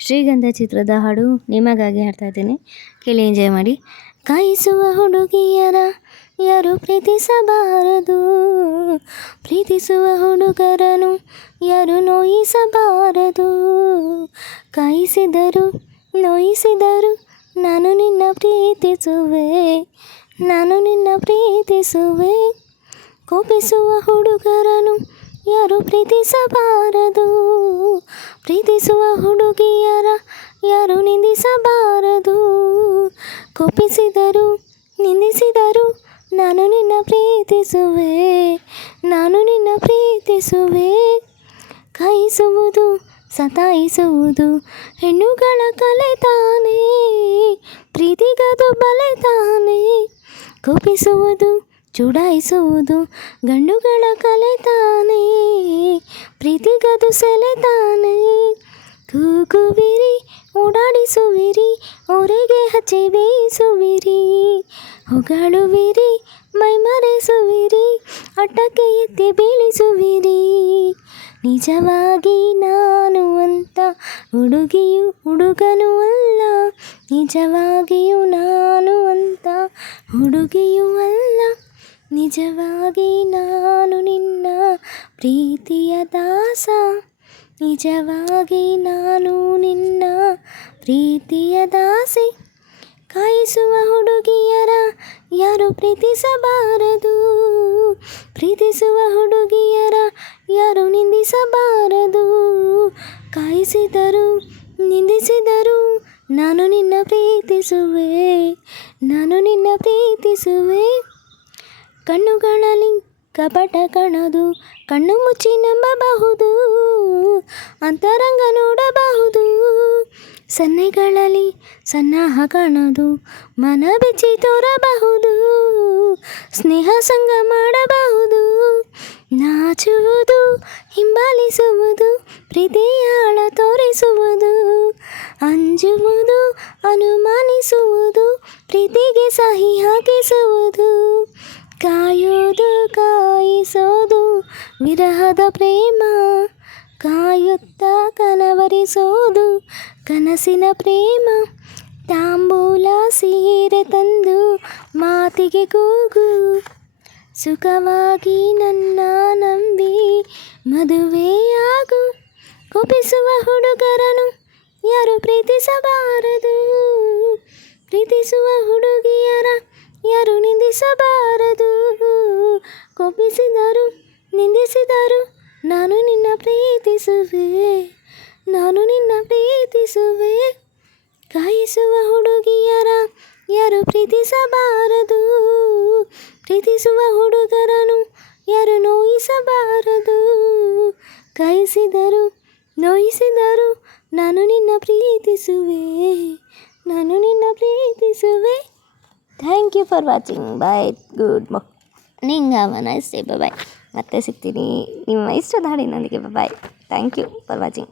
ಶ್ರೀಗಂಧ ಚಿತ್ರದ ಹಾಡು ನಿಮಗಾಗಿ ಹಾಡ್ತಾ ಇದ್ದೀನಿ. ಕೇಳಿ ಎಂಜಾಯ್ ಮಾಡಿ. ಕಾಯಿಸುವ ಹುಡುಗಿಯರ ಯಾರು ಪ್ರೀತಿಸಬಾರದು? ಪ್ರೀತಿಸುವ ಹುಡುಗರನು ಯಾರು ನೋಯಿಸಬಾರದು? ಕಾಯಿಸಿದರು, ನೋಯಿಸಿದರು, ನಾನು ನಿನ್ನ ಪ್ರೀತಿಸುವೆ, ನಾನು ನಿನ್ನ ಪ್ರೀತಿಸುವೆ. ಕೋಪಿಸುವ ಹುಡುಗರನು ಯಾರು ಪ್ರೀತಿಸಬಾರದು? ಪ್ರೀತಿಸುವ ಹುಡುಗಿಯರ ಯಾರು ನಿಂದಿಸಬಾರದು? ಕೋಪಿಸಿದರು, ನಿಂದಿಸಿದರು, ನಾನು ನಿನ್ನ ಪ್ರೀತಿಸುವೆ, ನಾನು ನಿನ್ನ ಪ್ರೀತಿಸುವೆ. ಕಾಯಿಸುವುದು, ಸತಾಯಿಸುವುದು, ಹೆಣ್ಣುಗಳ ಕಲೆ ತಾನೇ ಪ್ರೀತಿಗದು ಬಲೆ ತಾನೇ ಕೋಪಿಸುವುದು, ಚುಡಾಯಿಸುವುದು, ಗಂಡುಗಳ ಕಲೆ ತಾನೇ ಪ್ರೀತಿಗದು ಸೆಲೆ ತಾನೇ ಕೂಗುವಿರಿ ಓಡಾಡಿಸುವಿರಿ, ಊರಿಗೆ ಹಚ್ಚಿ ಬೇಯಿಸುವಿರಿ. ಹೊಗಳುವಿರಿ, ಮೈಮರೆಸುವಿರಿ, ಅಟ್ಟಕ್ಕೆ ಎತ್ತಿ ಬೀಳಿಸುವಿರಿ. ನಿಜವಾಗಿ ನಾನು ಅಂತ ಹುಡುಗಿಯು ಹುಡುಗನು ಅಲ್ಲ. ನಿಜವಾಗಿಯೂ ನಾನು ಅಂತ ಹುಡುಗಿಯೂ ಅಲ್ಲ. ನಿಜವಾಗಿ ನಾನು ನಿನ್ನ ಪ್ರೀತಿಯ ದಾಸ. ನಿಜವಾಗಿ ನಾನು ನಿನ್ನ ಪ್ರೀತಿಯ ದಾಸಿ. ಕಾಯಿಸುವ ಹುಡುಗಿಯರ ಯಾರು ಪ್ರೀತಿಸಬಾರದು? ಪ್ರೀತಿಸುವ ಹುಡುಗಿಯರ ಯಾರು ನಿಂದಿಸಬಾರದು? ಕಾಯಿಸಿದರು, ನಿಂದಿಸಿದರು ನಾನು ನಿನ್ನ ಪ್ರೀತಿಸುವೆ. ನಾನು ನಿನ್ನ ಪ್ರೀತಿಸುವೆ. ಕಣ್ಣುಗಳಲ್ಲಿ ಕಪಟ ಕಣದು, ಕಣ್ಣು ಮುಚ್ಚಿ ನಂಬಬಹುದು. ಅಂತರಂಗ ನೋಡಬಹುದು. ಸನ್ನೆಗಳಲ್ಲಿ ಸನ್ನಾಹ ಕಾಣೋದು ಮನ ಬಿಚ್ಚಿ ತೋರಬಹುದು. ಸ್ನೇಹ ಸಂಗ ಮಾಡಬಹುದು. ನಾಚುವುದು, ಹಿಂಬಾಲಿಸುವುದು, ಪ್ರೀತಿಯ ಆಳ ತೋರಿಸುವುದು. ಅಂಜುವುದು, ಅನುಮಾನಿಸುವುದು, ಪ್ರೀತಿಗೆ ಸಹಿ ಹಾಕಿಸುವುದು. ಕಾಯೋದು, ಕಾಯಿಸೋದು, ವಿರಹದ ಪ್ರೇಮ. ಕಾಯುತ್ತಾ ಕನವರಿಸೋದು ಕನಸಿನ ಪ್ರೇಮ. ತಾಂಬೂಲ ಸೀರೆ ತಂದು ಮಾತಿಗೆ ಕೂಗು. ಸುಖವಾಗಿ ನನ್ನ ನಂಬಿ ಮದುವೆಯಾಗು ಕುಪಿಸುವ ಹುಡುಗರನು ಯಾರು ಪ್ರೀತಿಸಬಾರದು? ಪ್ರೀತಿಸುವ ಹುಡುಗಿಯರ ಯಾರು ನಿಂದಿಸಬಾರದು? ನಿಂದಿಸಿದರು ನಾನು ನಿನ್ನ ಪ್ರೀತಿಸುವೆ, ನಾನು ನಿನ್ನ ಪ್ರೀತಿಸುವೆ. ಕಾಯಿಸುವ ಹುಡುಗಿಯರ ಯಾರು ಪ್ರೀತಿಸಬಾರದು? ಪ್ರೀತಿಸುವ ಹುಡುಗರನು ಯಾರು ನೋಯಿಸಬಾರದು? ಕಾಯಿಸಿದರು, ನೋಯಿಸಿದರು ನಾನು ನಿನ್ನ ಪ್ರೀತಿಸುವೆ, ನಾನು ನಿನ್ನ ಪ್ರೀತಿಸುವೆ. Thank you for watching bye good morning have a nice day bye ಮತ್ತೆ ಸಿಗ್ತೀನಿ. ನಿಮ್ಮ ಇಷ್ಟದ ಹಾಡಿನೊಂದಿಗೆ. Bye thank you for watching